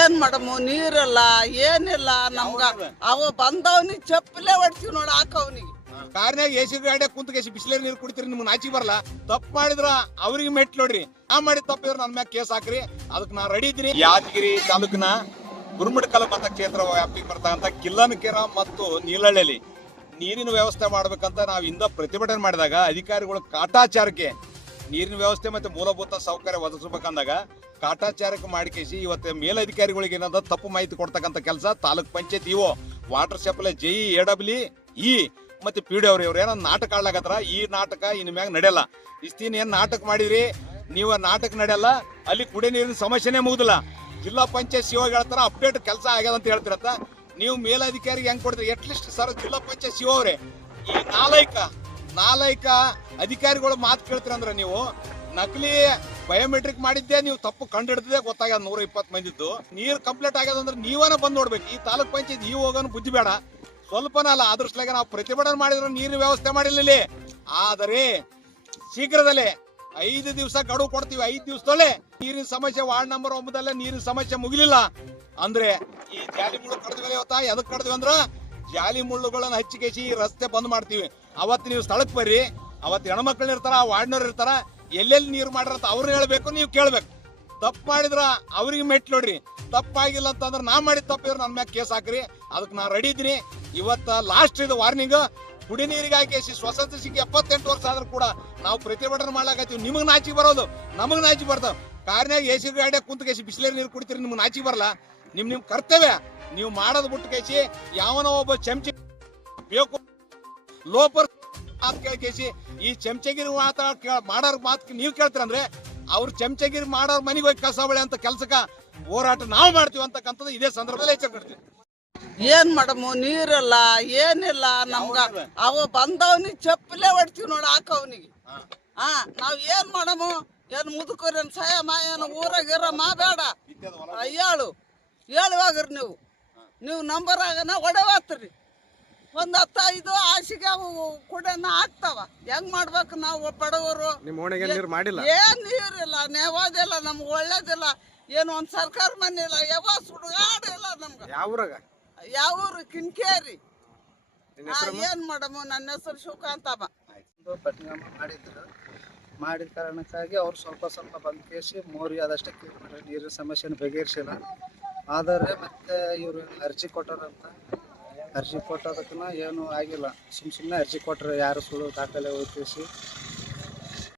ಏನ್ ಮಾಡಮು ನೀರಿಲ್ಲ ಏನಿಲ್ಲ ನಮ್ಗ ಅವ ಬಂದವನಿಗೆ ಚಪ್ಪಲೇ ಹೊಡ್ತೀವಿ ನೋಡ ಹಾಕವನಿಗೆ ಕಾರ್ನಾಗ ಎಸಿ ಗಾಡಿ ಕುಂತ ಬಿಸಿಲೇರಿ ನೀರು ಕುಡಿತೀರಿ ನಿಮ್ಗೆ ನಾಚಿ ಬರಲ್ಲ. ತಪ್ಪು ಮಾಡಿದ್ರ ಅವ್ರಿಗೆ ಮೆಟ್ ನೋಡ್ರಿ. ನಾ ಮಾಡಿ ತಪ್ಪಿದ್ರೆ ನನ್ನ ಮ್ಯಾಗ ಕೇಸ್ ಹಾಕ್ರಿ, ಅದಕ್ಕೆ ನಾ ರೆಡಿ ಇದ್ರಿ. ಯಾದಗಿರಿ ತಾಲೂಕಿನ ಗುರುಮಠಕಲ್ ಮತಕ್ಷೇತ್ರ ವ್ಯಾಪ್ತಿಗೆ ಬರ್ತಕ್ಕಂಥ ಕಿಲ್ಲನಕೆರೆ ಮತ್ತು ನೀಲಹಳ್ಳಿಯಲ್ಲಿ ನೀರಿನ ವ್ಯವಸ್ಥೆ ಮಾಡ್ಬೇಕಂತ ನಾವು ಇಂದ ಪ್ರತಿಭಟನೆ ಮಾಡಿದಾಗ ಅಧಿಕಾರಿಗಳು ಕಾಟಾಚಾರಕ್ಕೆ ನೀರಿನ ವ್ಯವಸ್ಥೆ ಮತ್ತೆ ಮೂಲಭೂತ ಸೌಕರ್ಯ ಒದಗಿಸ್ಬೇಕಂದಾಗ ಕಾಟಾಚಾರಕ್ಕೆ ಮಾಡಿಕೇಸಿ ಇವತ್ತು ಮೇಲಧಿಕಾರಿಗಳಿಗೆ ಏನದ ತಪ್ಪು ಮಾಹಿತಿ ಕೊಡ್ತಕ್ಕಂಥ ಕೆಲಸ taluk panchayat EO water supply ಜೈ ಎಡಬ್ಲ್ಯೂ ಇ ಮತ್ತೆ ಪಿಡಿ ಇವ್ರು ಏನೋ ನಾಟಕ ಆಡ್ಲಾಕತ್ರ. ಈ ನಾಟಕ ಇನ್ ಮ್ಯಾಗ ನಡೆಯಲ್ಲ. ಇಷ್ಟಿನ ಏನ್ ನಾಟಕ ಮಾಡಿದ್ರಿ ನೀವು, ನಾಟಕ ನಡೆಯಲ್ಲ. ಅಲ್ಲಿ ಕುಡಿಯ ನೀರಿನ ಸಮಸ್ಯೆನೇ ಮುಗುದಿಲ್ಲ. ಜಿಲ್ಲಾ ಪಂಚಾಯತ್ ಸಿಒ ಹೇಳ್ತಾರ ಅಪ್ಡೇಟ್ ಕೆಲಸ ಆಗ್ಯದ ಅಂತ ಹೇಳ್ತಿರತ್ತ. ನೀವು ಮೇಲಧಿಕಾರಿಗೆ ಹೆಂಗ್ ಕೊಡ್ತೀರಿ? ಅಟ್ಲೀಸ್ಟ್ ಸರ್ ಜಿಲ್ಲಾ ಪಂಚಾಯತ್ ಸಿಒ ಅವ್ರೆ ಈ ನಾಲೈಕ ಅಧಿಕಾರಿಗಳು ಮಾತು ಕೇಳ್ತೀರಂದ್ರೆ ನೀವು ನಕಲಿ ಬಯೋಮೆಟ್ರಿಕ್ ಮಾಡಿದ್ದೆ ನೀವು ತಪ್ಪು ಕಂಡು ಹಿಡಿದೇ ಗೊತ್ತಾಗ್ಯದ. 120 ಮಂದಿದ್ದು ನೀರು ಕಂಪ್ಲೀಟ್ ಆಗ್ಯದ ಅಂದ್ರೆ ನೀವನ ಬಂದ್ ನೋಡ್ಬೇಕು. ಈ ತಾಲೂಕ್ ಪಂಚಾಯತ್ ಈ ಹೋಗೋನು ಬುದ್ಧಿ ಬೇಡ, ಸ್ವಲ್ಪನ ಅಲ್ಲ. ಅದ್ರಸ್ಲಾಗ ನಾವು ಪ್ರತಿಭಟನೆ ಮಾಡಿದ್ರು ನೀರಿನ ವ್ಯವಸ್ಥೆ ಮಾಡಿಲ್ಲ. ಆದರೆ ಶೀಘ್ರದಲ್ಲೇ 5 ದಿವಸ ಗಡುವು ಕೊಡ್ತೀವಿ. 5 ದಿವಸದಲ್ಲೇ ನೀರಿನ ಸಮಸ್ಯೆ ವಾರ್ಡ್ ನಂಬರ್ 9 ನೀರಿನ ಸಮಸ್ಯೆ ಮುಗಿಲಿಲ್ಲ ಅಂದ್ರೆ ಈ ಜಾಲಿ ಮುಳ್ಳು ಕಡ್ದ್ವಿ. ಇವತ್ತ ಎದಕ್ ಕಡ್ದ್ವಿ ಅಂದ್ರ ಜಾಲಿ ಮುಳ್ಳುಗಳನ್ನ ಹಚ್ಚಿಕೇಸಿ ರಸ್ತೆ ಬಂದ್ ಮಾಡ್ತೀವಿ. ಅವತ್ತು ನೀವು ಸ್ಥಳಕ್ಕೆ ಬರ್ರಿ. ಅವತ್ತು ಹೆಣ್ಮಕ್ಳು ಇರ್ತಾರ, ವಾರ್ಡ್ನವ್ರು ಇರ್ತಾರ, ಎಲ್ಲೆಲ್ಲಿ ನೀರು ಮಾಡಿರತ್ತ ಅವ್ರು ಹೇಳ್ಬೇಕು, ನೀವು ಕೇಳ್ಬೇಕು. ತಪ್ಪು ಮಾಡಿದ್ರ ಅವ್ರಿಗೆ ಮೆಟ್ ನೋಡ್ರಿ. ತಪ್ಪಾಗಿಲ್ಲ ಅಂತಂದ್ರೆ ನಾ ಮಾಡಿದ ತಪ್ಪಿದ್ರೆ ನನ್ನ ಮ್ಯಾಗ ಕೇಸ್ ಹಾಕ್ರಿ, ಅದಕ್ಕೆ ನಾ ರೆಡಿ ಇದ್ದೀನಿ. ಇವತ್ತ ಲಾಸ್ಟ್ ಇದು ವಾರ್ನಿಂಗ್. ಕುಡಿ ನೀರಿಗೆ ಹಾಕಿ ಸ್ವತಂತ್ರ ಸಿಕ್ಕಿ 78 ವರ್ಷ ಆದ್ರೂ ಕೂಡ ನಾವು ಪ್ರತಿಭಟನೆ ಮಾಡ್ಲಾಕತ್ತೀವಿ. ನಿಮಗೆ ನಾಚಿಗೆ ಬರೋದು, ನಮಗೆ ನಾಚಿಗೆ ಬರ್ತಾವ. ಕಾರ್ನಾಗ ಎಸಿ ಗಾಡಿ ಕುಂತ ಬಿಸಿಲೇರಿ ನೀರು ಕುಡಿತೀರಿ, ನಿಮ್ಗೆ ನಾಚಿಗೆ ಬರಲ್ಲ. ನಿಮ್ ಕರ್ತವ್ಯ ನೀವು ಮಾಡೋದು ಬಿಟ್ಟು ಕೇಸಿ ಯಾವನೋ ಒಬ್ಬ ಚಮಚಿ ಬೇಕು ಲೋಪರ್ ಮಾತು ಕೇಳಿಕೇಸಿ ಈ ಚಮಚಗಿರಿ ಮಾಡೋರ್ ಮಾತು ನೀವು ಕೇಳ್ತೀರಂದ್ರೆ ಅವ್ರ ಚಮಚಗಿರಿ ಮಾಡೋರ್ ಮನೆಗೆ ಹೋಗಿ ಕಸ ಬಳೆ ಅಂತ ಕೆಲ್ಸಕ್ಕ ಹೋರಾಟ ನಾವು ಮಾಡ್ತೀವಿ ಅಂತಕ್ಕಂಥದ್ದು ಇದೇ ಸಂದರ್ಭದಲ್ಲಿ ಎಚ್ಚರಿಕೆ. ಏನ್ ಮಾಡಮು ನೀರಿಲ್ಲ ಏನಿಲ್ಲ ನಮ್ಗ ಅವ ಬಂದವನಿಗೆ ಚಪ್ಪಲೇ ಹೊಡ್ತೀವಿ ನೋಡ ಹಾಕವನಿಗೆ. ನಾವ್ ಏನ್ ಮಾಡಮು? ಏನ್ ಮುದುಕರೇನ್ ಸಯಮ ಏನು ಊರಾಗಿರಮ್ಮ ಬೇಡ ಹೇಳುವಾಗ್ರಿ ನೀವು ನಂಬರ್ ಆಗನ ಹೊಡೆವಾತ್ರಿ. 1 10 5 ಆಸಿಗೆ ಅವು ಕುಡನ ಆಗ್ತಾವ. ಹೆಂಗ್ ಮಾಡ್ಬೇಕು ನಾವು ಬಡವರು? ಏನ್ ನೀರಿಲ್ಲ, ನೇವಾದಿಲ್ಲ, ನಮ್ಗೆ ಒಳ್ಳೇದಿಲ್ಲ. ಏನು ಒಂದ್ ಸರ್ಕಾರ ಮನೆ ಇಲ್ಲ, ಯಾವ ಸುಡುಗಾಡಿಲ್ಲ ನಮ್ಗ. ಯಾವೂರು? ಕಿನ್ಕೇರಿ. ಏನ್ ಮಾಡಮು? ನನ್ನ ಹೆಸರು ಶಿವಕಾಂತಮ್ಮ. ಪಟ್ನಾಮ ಮಾಡಿದ ಕಾರಣಕ್ಕಾಗಿ ಅವ್ರು ಸ್ವಲ್ಪ ಬಂದ್ ಕೇಸಿ ಮೋರಿ ಅದಷ್ಟೇ ಕ್ಲೀನ್ ಮಾಡ್ರಿ. ನೀರಿನ ಸಮಸ್ಯೆನ ಬಗೆಹರಿಸಿಲ್ಲ. ಆದರೆ ಮತ್ತೆ ಇವರು ಅರ್ಜಿ ಕೊಟ್ಟಾರಂತ. ಅರ್ಜಿ ಕೊಟ್ಟೋದಕ್ಕೂ ಏನು ಆಗಿಲ್ಲ. ಸುಮ್ಮನೆ ಅರ್ಜಿ ಕೊಟ್ಟರೆ ಯಾರು ಸುಳ್ಳು ದಾಖಲೆ ಓದಿಸಿ